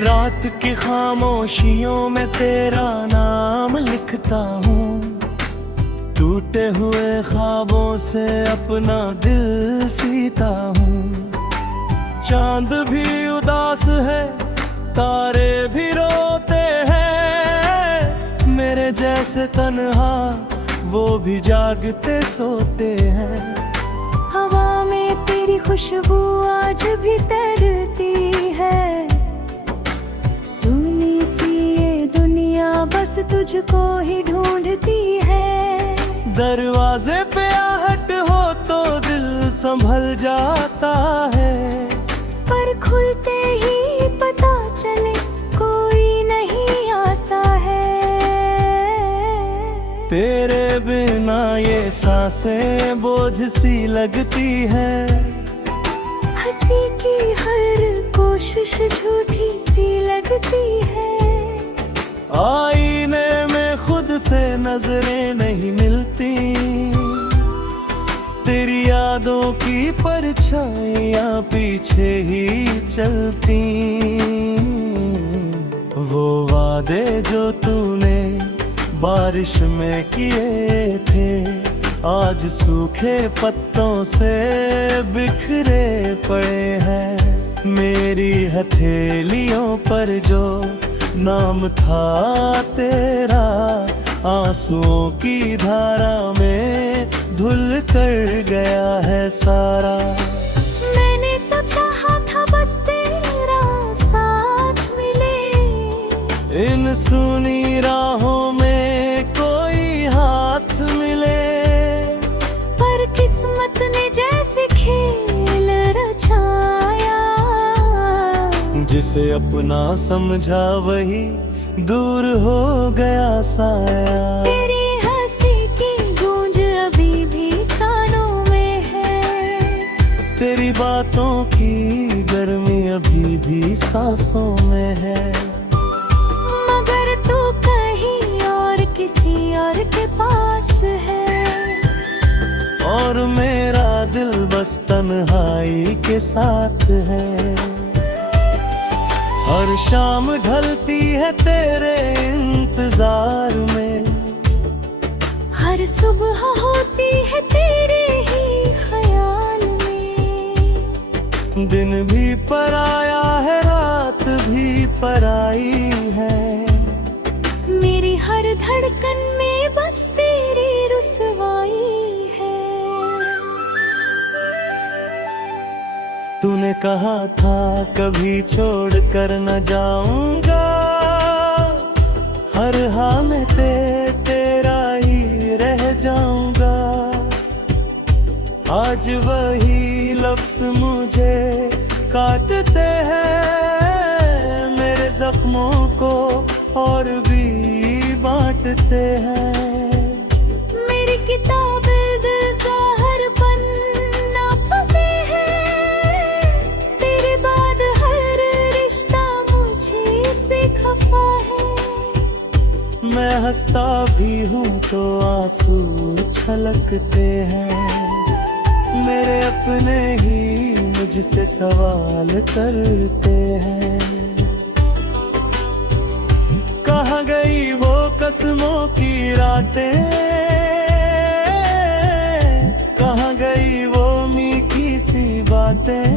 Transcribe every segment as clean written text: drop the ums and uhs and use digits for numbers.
रात की खामोशियों में तेरा नाम लिखता हूँ, टूटे हुए ख्वाबों से अपना दिल सीता हूँ। चांद भी उदास है, तारे भी रोते हैं, मेरे जैसे तन्हा वो भी जागते सोते हैं। हवा में तेरी खुशबू आज भी तैरती है, सुनी सी ये दुनिया बस तुझको ही ढूंढती है। दरवाजे पे आहट हो तो दिल संभल जाता है, पर खुलते ही पता चले कोई नहीं आता है। तेरे बिना ये सांसें बोझ सी लगती है, हंसी की हर कोशिश झूठी सी लगती है। आईने में खुद से नजरें नहीं मिलती, तेरी यादों की परछाइयां पीछे ही चलती। वो वादे जो तूने बारिश में किए थे, आज सूखे पत्तों से बिखरे पड़े हैं। मेरी हथेलियों पर जो नाम था तेरा, आंसुओं की धारा में धुल कर गया है सारा। मैंने तो चाहा था बस तेरा साथ मिले, इन सुनी राहों में कोई हाथ मिले, पर किस्मत ने जैसे खेल रचाया। जिसे अपना समझा वही दूर हो गया साया। तेरी हंसी की गूंज अभी भी कानों में है, तेरी बातों की गर्मी अभी भी सांसों में है। मगर तू कहीं और किसी और के पास है, और मेरा दिल बस तन्हाई के साथ है। हर शाम ढलती है तेरे इंतजार में, हर सुबह होती है तेरे ही ख्याल में। दिन भी पराया है, रात भी पराई है, मेरी हर धड़कन में बस तेरी रुसवाई है। तूने कहा था कभी छोड़ कर न जाऊंगा, हर हाँ में तेरा ही रह जाऊंगा। आज वही लफ्ज़ मुझे काटते हैं, मेरे जख्मों को और भी बांटते हैं। मेरी किताब दिल का हर पन्ना फतेह है, तेरे बाद हर रिश्ता मुझे से खफा है। मैं हंसता भी हूँ तो आंसू छलकते हैं, मेरे अपने ही मुझसे सवाल करते हैं। कहाँ गई वो कसमों की रातें, कहाँ गई वो मीठी सी बातें।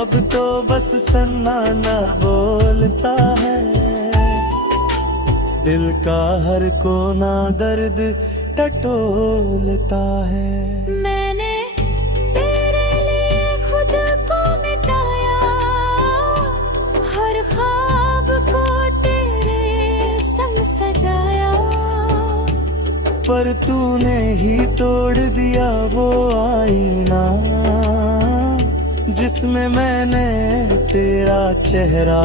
अब तो बस सन्नाटा बोलता है, दिल का हर कोना दर्द टटोलता है। मैंने तेरे लिए खुद को मिटाया, हर ख्वाब को तेरे संग सजाया। पर तूने ही तोड़ दिया वो आईना, जिसमें मैंने तेरा चेहरा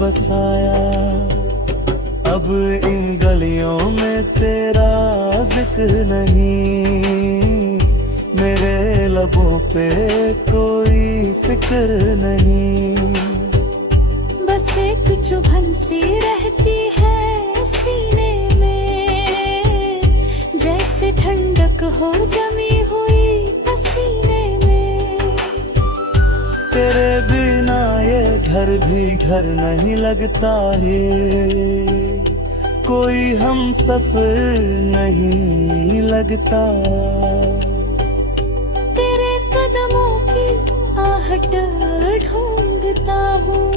बसाया। अब इन गलियों में तेरा जिक्र नहीं, मेरे लबों पे कोई फिक्र नहीं। बस एक चुभन सी रहती है सीने में, जैसे ठंडक हो जमी हुई पसीने में। तेरे बिना घर भी घर नहीं लगता है, कोई हम सफर नहीं लगता। तेरे कदमों की आहट ढूंढता हूँ,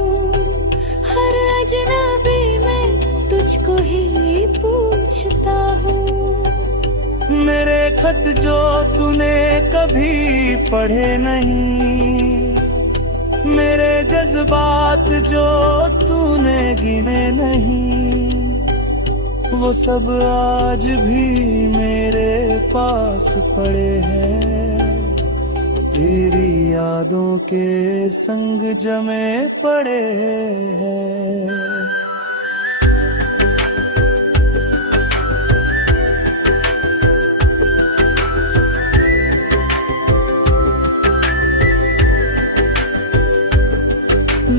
हर अजनबी में तुझको ही पूछता हूँ। मेरे खत जो तूने कभी पढ़े नहीं, मेरे जज्बात जो तूने गिने नहीं, वो सब आज भी मेरे पास पड़े हैं, तेरी यादों के संग जमे पड़े हैं।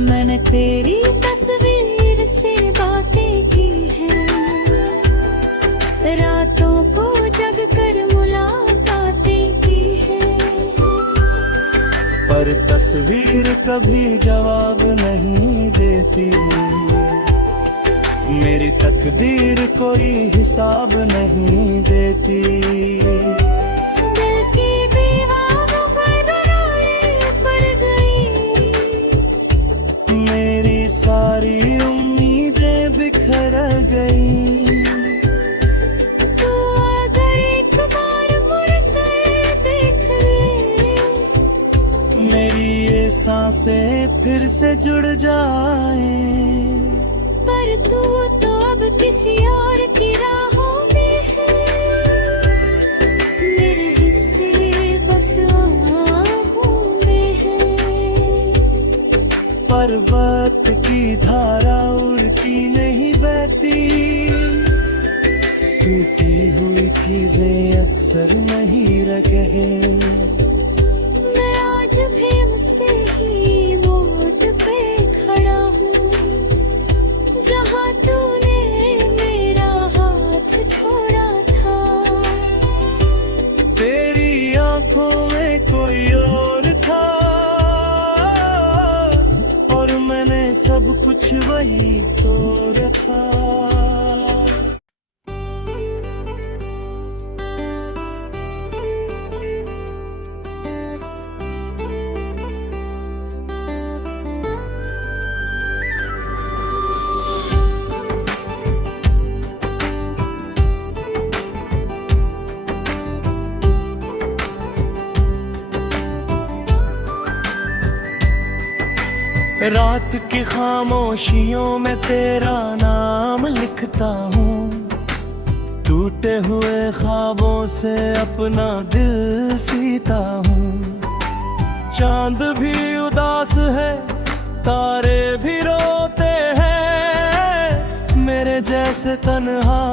मैंने तेरी तस्वीर से बातें की हैं, रातों को जग कर मुलाकातें की हैं। पर तस्वीर कभी जवाब नहीं देती, मेरी तकदीर कोई हिसाब नहीं देती। दिल की दीवारों पर रोने पड़ गई, मेरी सारी उम्मीदें बिखर गई। तू अगर एक बार मुड़ कर देख ले, मेरी ये सांसें फिर से जुड़ जाएं। पर तू तो अब किसी और की राहों में है, मेरे हिस्से बस आहों में है। पर्वत की धारा उल्टी नहीं बहती, टूटी हुई चीजें अक्सर नहीं रखे। मैं आज भी उससे ही मोड़ पे खड़ा हूँ, जहाँ तूने मेरा हाथ छोड़ा था। तेरी आंखों में कोई और था, और मैंने सब कुछ वही तो रखा। रात की खामोशियों में तेरा नाम लिखता हूँ, टूटे हुए ख्वाबों से अपना दिल सीता हूँ। चांद भी उदास है, तारे भी रोते हैं, मेरे जैसे तन्हा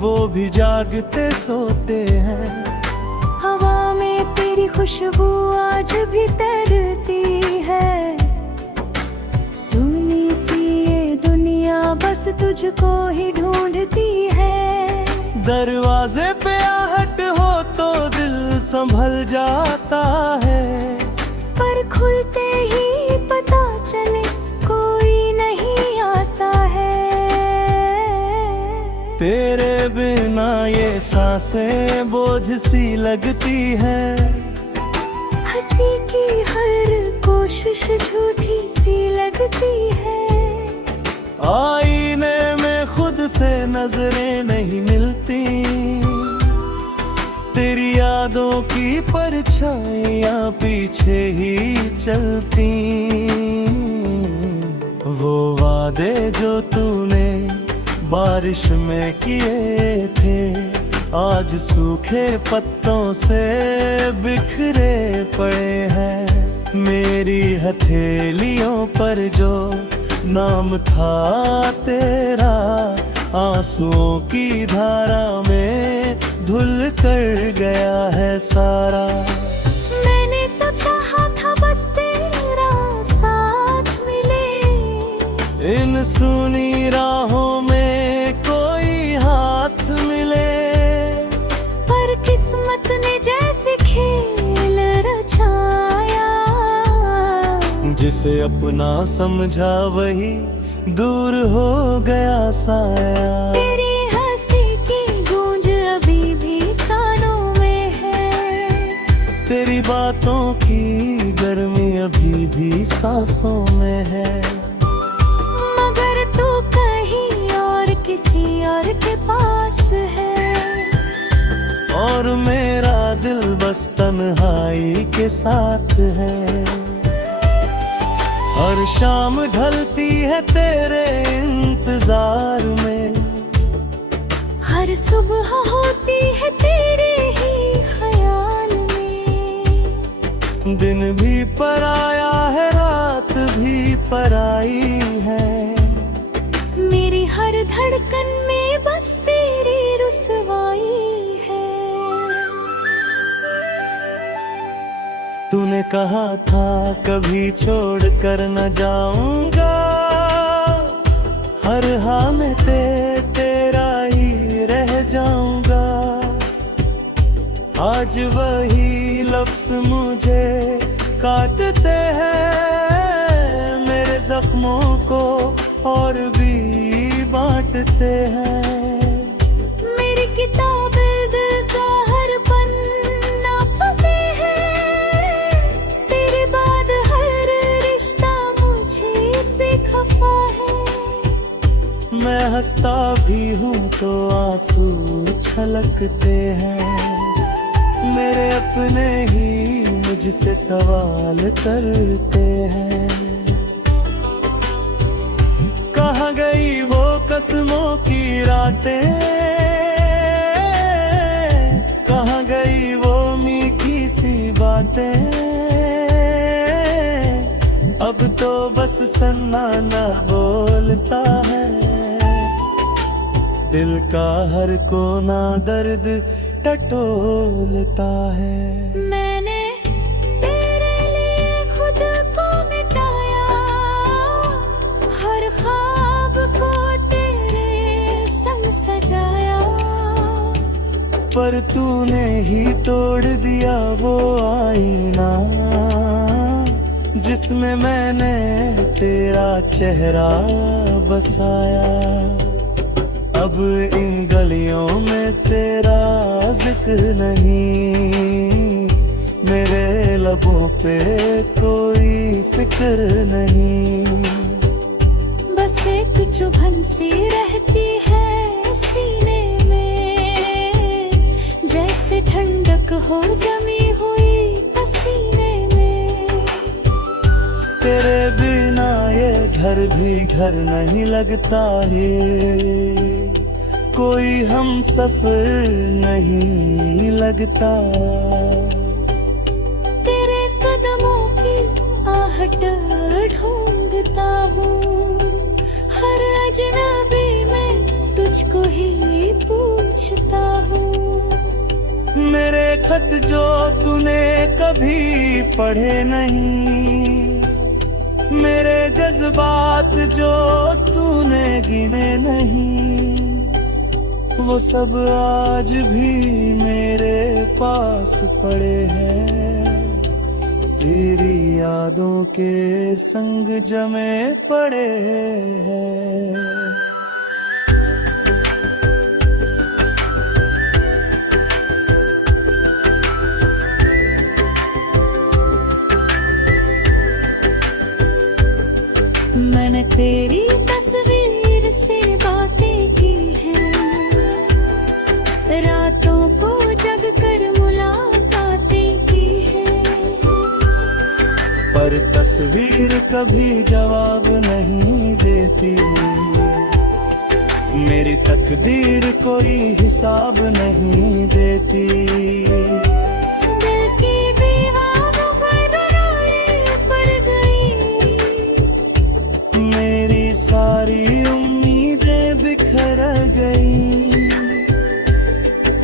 वो भी जागते सोते हैं। हवा में तेरी खुशबू आज भी तैरती है, सुनी सी ये दुनिया बस तुझको ही ढूंढती है। दरवाजे पे आहट हो तो दिल संभल जाता है, पर खुलते ही पता चले कोई नहीं आता है। तेरे बिना ये सांसें बोझ सी लगती है, हंसी की हर कोशिश झूठी सी लगती है। आईने में खुद से नजरें नहीं मिलती, तेरी यादों की परछाइयाँ पीछे ही चलती। वो वादे जो तूने बारिश में किए थे, आज सूखे पत्तों से बिखरे पड़े हैं। मेरी हथेलियों पर जो नाम था तेरा, आंसुओं की धारा में धुल कर गया है सारा। मैंने तो चाहा था बस तेरा साथ मिले, इन सुनी राहों में कोई हाथ मिले, पर किस्मत ने जैसे खेल रचाया, जिसे अपना समझा वही दूर हो गया साया। तेरी हंसी की गूंज अभी भी कानों में है, तेरी बातों की गर्मी अभी भी सांसों में है। मगर तू कहीं और किसी और के पास है, और मेरा दिल बस तन्हाई के साथ है। हर शाम ढलती है तेरे इंतजार में, हर सुबह होती है तेरे ही ख्याल में। दिन भी पराया है, रात भी पराई है। मेरी हर धड़कन में बस तेरी रुसवाई है। तूने कहा था कभी छोड़ कर न जाऊंगा, हर हाँ में तेरा ही रह जाऊंगा। आज वही लफ्ज़ मुझे काटते हैं, मेरे जख्मों को और भी बांटते हैं। मेरी किताब दिल का हर पन्ना फतेह है, तेरे बाद हर रिश्ता मुझे से खफा है। मैं हंसता भी हूँ तो आंसू छलकते हैं, मेरे अपने ही मुझसे सवाल करते हैं। कहाँ गई वो कसमों की रातें, कहाँ गई वो मीठी सी बातें। अब तो बस सन्नाटा बोलता है, दिल का हर कोना दर्द टटोलता है। मैंने तेरे लिए खुद को मिटाया, हर ख्वाब को तेरे संग सजाया। पर तूने ही तोड़ दिया वो आईना, जिसमें मैंने तेरा चेहरा बसाया। अब इन गलियों में तेरा जिक्र नहीं, मेरे लबों पे कोई फिक्र नहीं। बस एक चुभन सी रहती है सीने में, जैसे ठंडक हो जमी हुई पसीने में। तेरे बिना ये घर भी घर नहीं लगता है, कोई हम सफर नहीं लगता। तेरे कदमों की आहट ढूंढता हूँ, हर अजनबी में तुझको ही पूछता हूँ। मेरे खत जो तूने कभी पढ़े नहीं, मेरे जज्बात जो तूने गिने नहीं, वो सब आज भी मेरे पास पड़े हैं। तेरी यादों के संग जमे पड़े हैं। मैंने तेरी तस्वीर से बातें की हैं, रातों को जग कर मुलाकातें की हैं। पर तस्वीर कभी जवाब नहीं देती, मेरी तकदीर कोई हिसाब नहीं देती। दिल की दीवारों पर रोने पड़ गई, मेरी सारी उम्मीदें बिखर गई।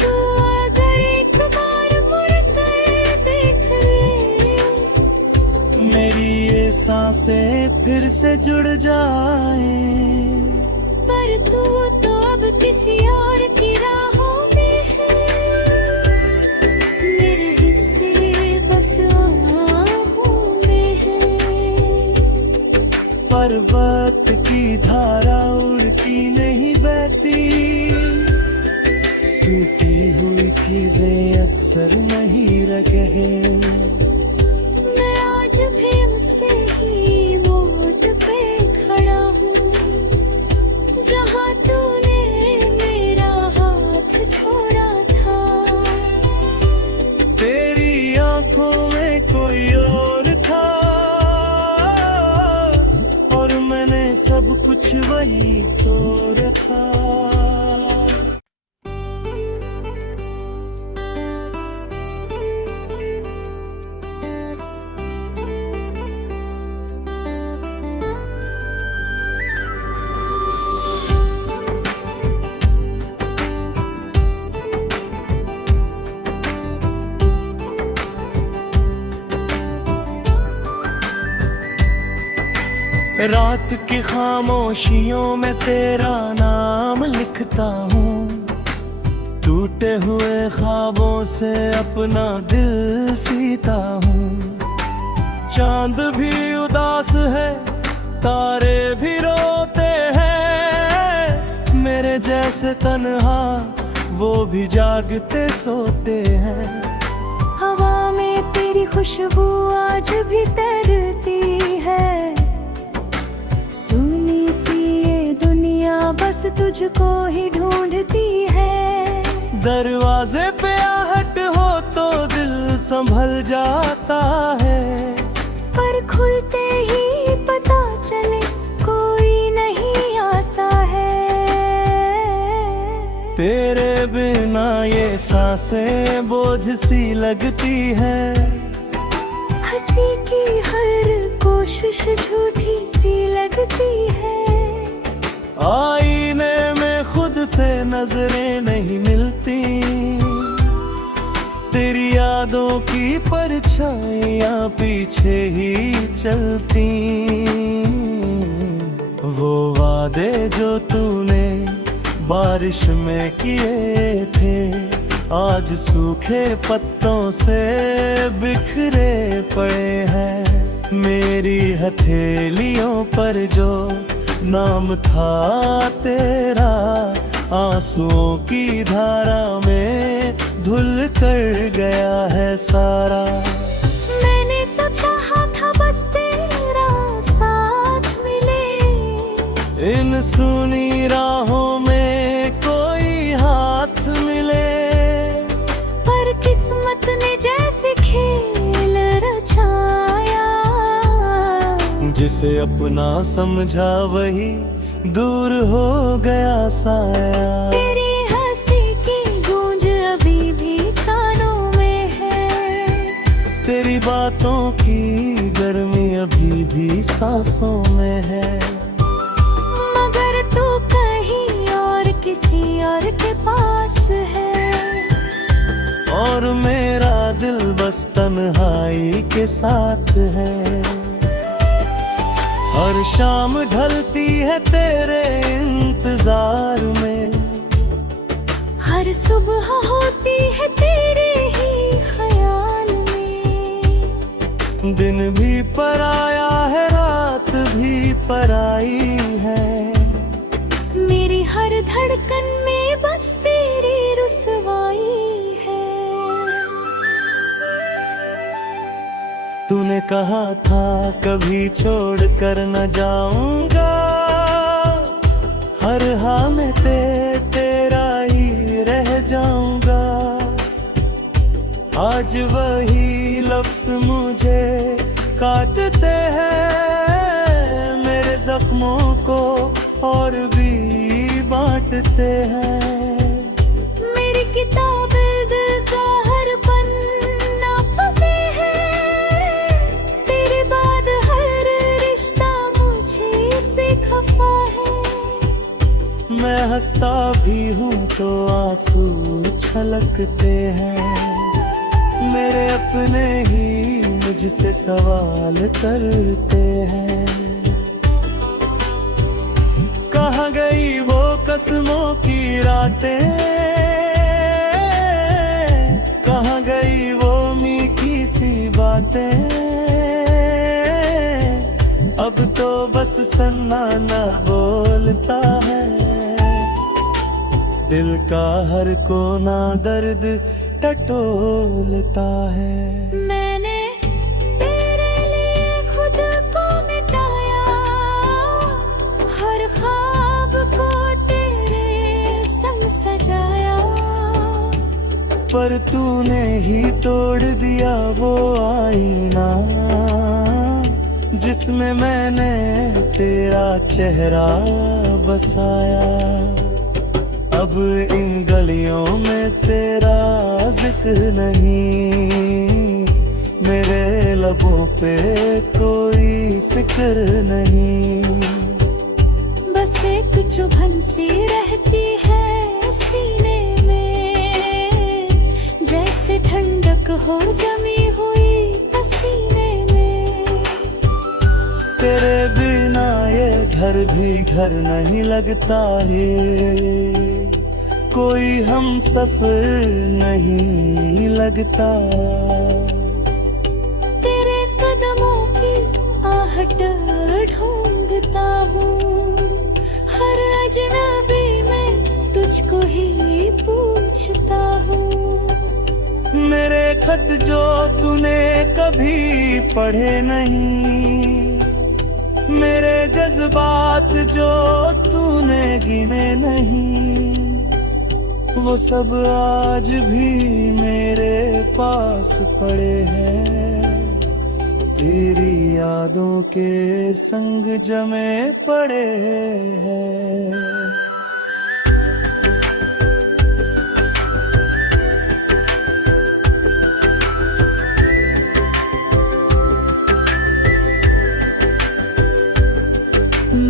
तू अगर एक बार मुड़ कर देख ले, मेरी ये सांसें फिर से जुड़ जाएं। पर तू तो अब किसी और की राहों में है, मेरे हिस्से बस आहों में है। टूटी हुई चीजें अक्सर नहीं रहे। मैं आज भी उसे ही मोड़ पे खड़ा हूँ, जहाँ तूने मेरा हाथ छोड़ा था। तेरी आंखों में कोई और था, और मैंने सब कुछ वही तो रखा। रात की खामोशियों में तेरा नाम लिखता हूँ, टूटे हुए ख्वाबों से अपना दिल सीता हूँ। चांद भी उदास है, तारे भी रोते हैं, मेरे जैसे तन्हा वो भी जागते सोते हैं। हवा में तेरी खुशबू आज भी तैरती है, सुनी सी ये दुनिया बस तुझको ही ढूंढती है। दरवाजे पे आहट हो तो दिल संभल जाता है, पर खुलते ही पता चले कोई नहीं आता है। तेरे बिना ये सांसें बोझ सी लगती है, हंसी की हर कोशिश झूठी सी लगती है। आईने में खुद से नजरें नहीं मिलती, तेरी यादों की परछाइयां पीछे ही चलती। वो वादे जो तूने बारिश में किए थे, आज सूखे पत्तों से बिखरे पड़े हैं। मेरी हथेलियों पर जो नाम था तेरा, आंसुओं की धारा में धुल कर गया है सारा। मैंने तो चाहा था बस तेरा साथ मिले, इन सुनी राहों में कोई हाथ मिले, पर किस्मत ने जैसे खेल रचाया। जिसे अपना समझा वही दूर हो गया साया। तेरी हंसी की गूंज अभी भी कानों में है, तेरी बातों की गर्मी अभी भी सांसों में है। मगर तू कहीं और किसी और के पास है, और मेरा दिल बस तन्हाई के साथ है। हर शाम ढलती है तेरे इंतजार में, हर सुबह होती है तेरे ही ख्याल में। दिन भी पराया है, रात भी पराई है, मेरी हर धड़कन में बस तेरी रुसवाई है। तूने कहा था कभी छोड़ कर न जाऊंगा, हर हाँ में तेरा ही रह जाऊंगा। आज वही लफ्ज मुझे काटते हैं, मेरे जख्मों को और भी बांटते हैं। मेरी किताब दिल का हर पन्ना फतेह है, तेरे बाद हर रिश्ता मुझे से खफा है। मैं हंसता भी हूँ तो आंसू छलकते हैं, मेरे अपने ही मुझसे सवाल करते हैं। कहाँ गई वो कसमों की रातें, कहाँ गई वो मीठी सी बातें। अब तो बस सन्नाटा बोलता है, दिल का हर कोना दर्द टटोलता है। मैंने तेरे लिए खुद को मिटाया, हर ख्वाब को तेरे संग सजाया, पर तूने ही तोड़ दिया वो आईना जिसमें मैंने तेरा चेहरा बसाया। अब इन गलियों में तेरा जिक्र नहीं, मेरे लबों पे कोई फिक्र नहीं। बस एक चुभन सी रहती है सीने में, जैसे ठंडक हो जमी हुई पसीने में। तेरे बिना ये घर भी घर नहीं लगता है, कोई हम सफर नहीं लगता। तेरे कदमों की आहट ढूंढता हूँ, हर अजनबी में तुझको ही पूछता हूँ। मेरे खत जो तूने कभी पढ़े नहीं, मेरे जज्बात जो तूने गिने नहीं, वो सब आज भी मेरे पास पड़े हैं, तेरी यादों के संग जमे पड़े हैं।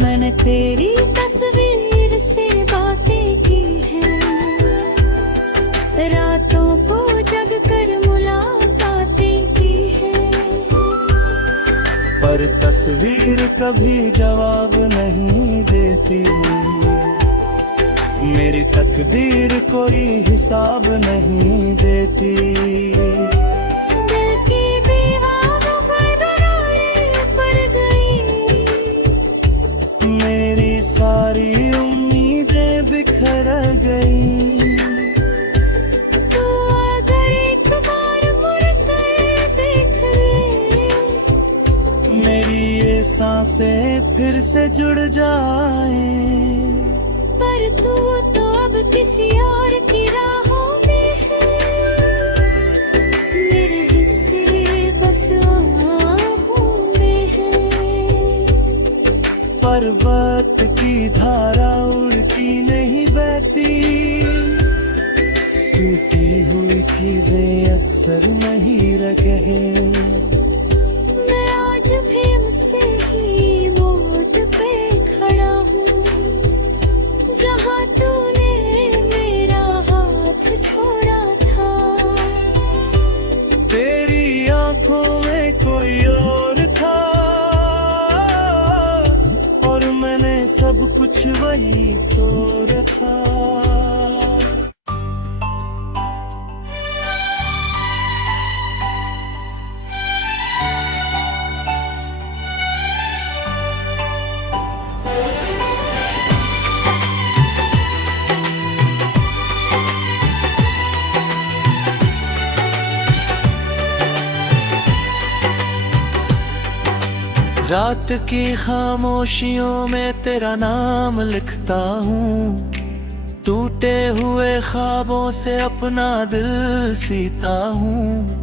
मैंने तेरी तस्वीर से बातें की हैं, रातों को जग कर मुलाकातें की हैं, पर तस्वीर कभी जवाब नहीं देती, मेरी तकदीर कोई हिसाब नहीं देती। दिल की दीवारों पर दरारें पड़ गई, मेरी सारी उम्मीदें बिखर गई। तू अगर एक बार मुड़ कर देख ले, मेरी ये सांसें फिर से जुड़ जाएं। पर तू तो अब किसी और की राहों में है, मेरे हिस्से बस आहों में है। पर वक्त की धारा उल्टी नहीं बहती, टूटी हुई चीजें अक्सर नहीं रखे। मैं आज भी उससे ही मोड़ पे खड़ा हूँ, जहाँ तूने मेरा हाथ छोड़ा था। तेरी आंखों में कोई और था, और मैंने सब कुछ वही तो रखा। रात की खामोशियों में तेरा नाम लिखता हूँ, टूटे हुए ख्वाबों से अपना दिल सीता हूँ।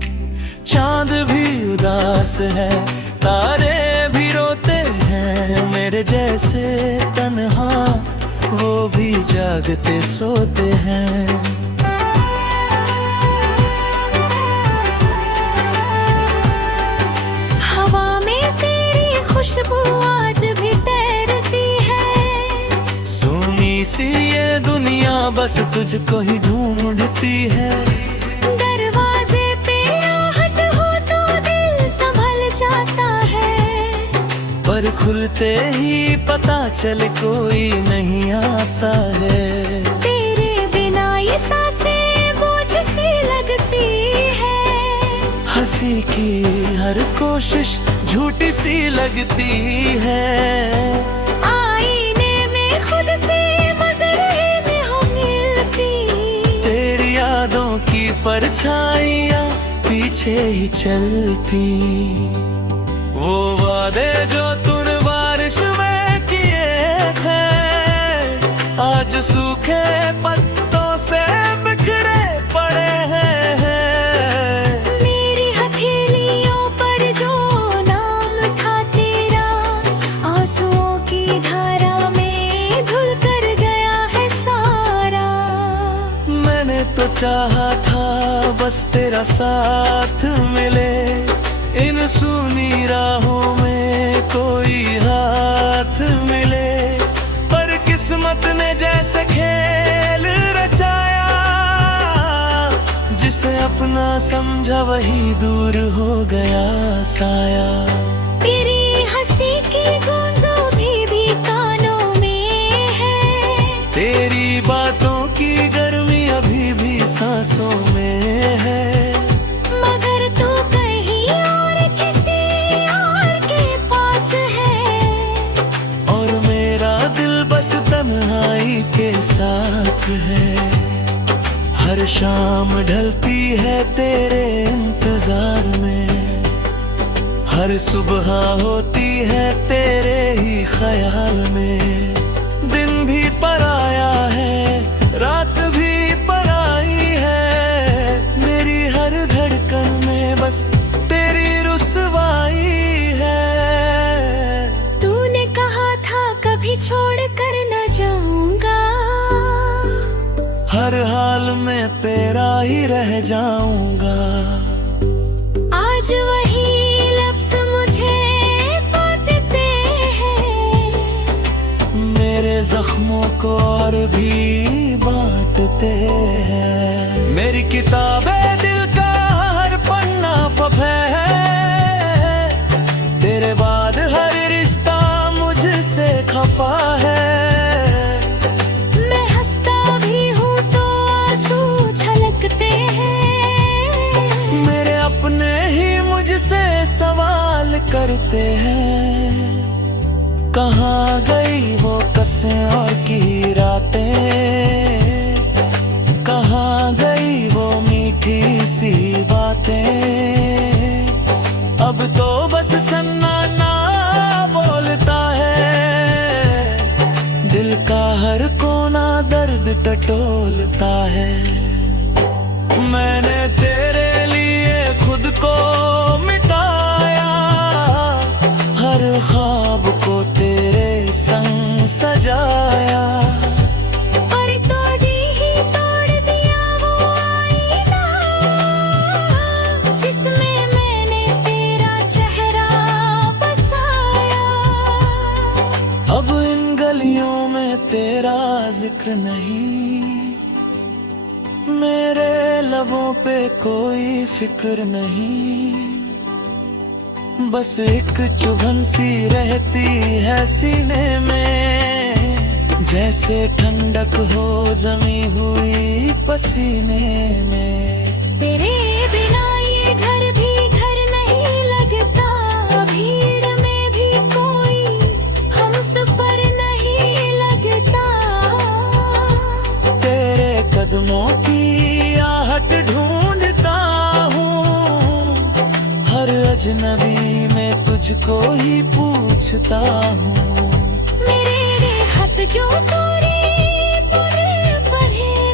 चांद भी उदास है, तारे भी रोते हैं, मेरे जैसे तन्हा वो भी जागते सोते हैं। हवा में तेरी खुशबू आज भी तैरती है, सुनी सी ये दुनिया बस तुझको ही ढूंढती है। दरवाजे पे आहट हो तो दिल संभल जाता है, पर खुलते ही पता चले कोई नहीं आता है। तेरे बिना ये सांसें बोझ सी लगती है, हंसी की हर कोशिश झूठी सी लगती है। आईने में खुद से मजरे में हम मिल परछाइयां पीछे ही चलती। वो वादे जो तूने बारिश में किए थे आज सूखे पत्तों से बिखरे पड़े हैं। मेरी हथेलियों पर जो नाम था तेरा आंसुओं की धारा में धुल कर गया है सारा। मैंने तो चाहा था बस तेरा साथ मिले, इन सूनी राहों में कोई हाथ मिले। पर किस्मत ने जैसे खेल रचाया, जिसे अपना समझा वही दूर हो गया साया। तेरी हंसी की गूंज अभी भी कानों में है, तेरी बातों की गर्मी अभी भी सांसों में है। मगर तू कहीं और किसी और के पास है, और मेरा दिल बस तन्हाई के साथ है। हर शाम ढलती है तेरे इंतजार में, हर सुबह होती है तेरे ही ख्याल में। दिन भी पराया है, रात भी पराई है, मेरी हर धड़कन में बस तेरी रुसवाई है। तूने कहा था कभी छोड़ कर न जाऊंगा, हर हाल में तेरा ही रह जाऊंगा। आज वही लफ्ज़ मुझे बांटते हैं, मेरे जख्मों को और भी बांटते हैं। मेरी किताबें दिल का हर पन्ना फ़फ़े है, तेरे बाद हर रिश्ता मुझसे खफा है। मैं हंसता भी हूँ तो आंसू छलकते हैं, मेरे अपने ही मुझसे सवाल करते हैं। कहाँ गई वो कसें और की रातें, कहाँ गई वो मीठी सी बातें। अब तो बस सन्नाटा बोलता है, दिल का हर कोना दर्द टटोलता है। मैंने तेरे लिए खुद को मिटाया, हर ख्वाब को तेरे संग सजाया। और तोड़ दिया वो आईना, जिसमें मैंने तेरा चेहरा बसाया। अब इन गलियों में तेरा जिक्र नहीं, मेरे लबों पे कोई फिक्र नहीं। बस एक चुभन सी रहती है सीने में, जैसे ठंडक हो जमी हुई पसीने में। तेरे बिना ये घर भी घर नहीं लगता, भीड़ में भी कोई हमसफर नहीं लगता। तेरे कदमों की आहट ढूंढता हूँ, हर अजनबी में तुझको ही पूछता हूँ। मेरे खत जो पढ़े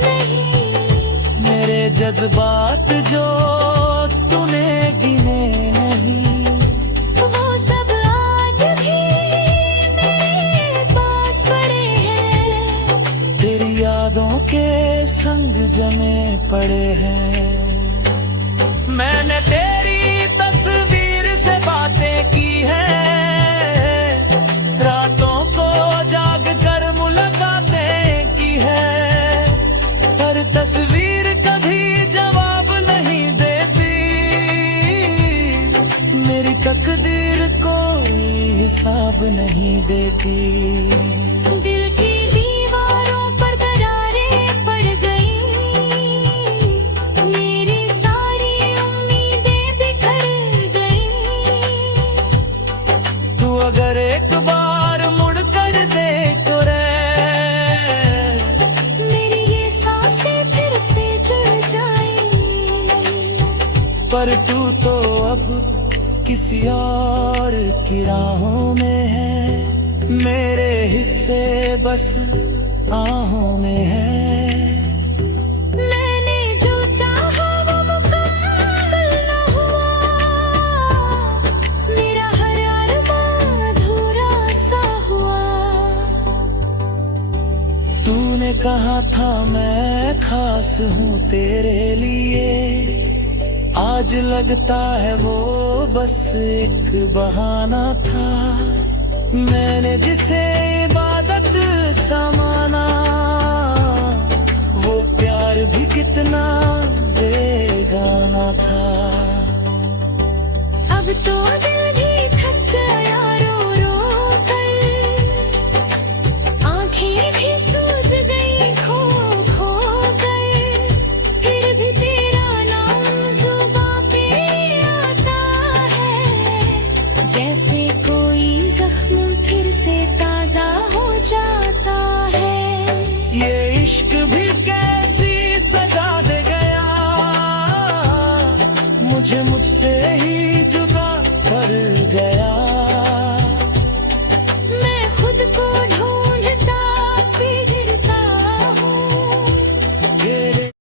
नहीं, मेरे जज्बात जो तूने गिने नहीं, वो सब आज भी मेरे पास पड़े हैं। तेरी यादों के संग जमे पड़े हैं। मैंने तेरी तस्वीर से बातें की है, रातों को जाग कर मुलाकातें की है। पर तस्वीर कभी जवाब नहीं देती, मेरी तकदीर कोई हिसाब नहीं देती। दिल की दीवारों पर दरारें पड़ गई, मेरी सारी उम्मीदें बिखर गई। तू अगर एक बार मुड़ कर देख रे, मेरी ये सांसें फिर से जुड़ जाएं। पर तू तो अब किसी और की राहों में है, मेरे हिस्से बस आहों में है। मैंने जो चाहा वो मुकम्मल न हुआ, मेरा हर अरमान अधूरा सा हुआ। तूने कहा था मैं खास हूँ तेरे लिए, आज लगता है वो बस एक बहाना था। मैंने जिसे इबादत सा माना, वो प्यार भी कितना